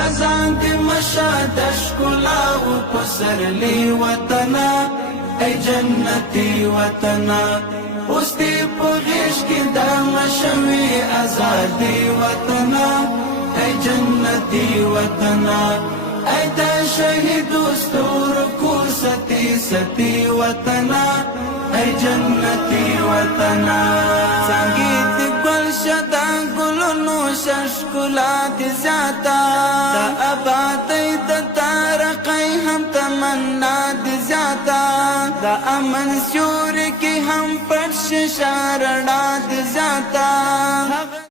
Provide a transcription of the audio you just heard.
خزان دی مشاد اشکلا و پسرلی وطنا ای جنتی وطنا اوس دی پغیش کی دا مشوی ازادی وطنا ای جنتی وطنا ای دا شهید استور کو ستی ستی وطنا ای جنتی وطنا سنگیت گل شدا گلونو ششکلا دی زیادا دا آبادی دا تارقی هم تمنا دی زیادا دا امن سیوری کی هم پرش شارنا دی زیادا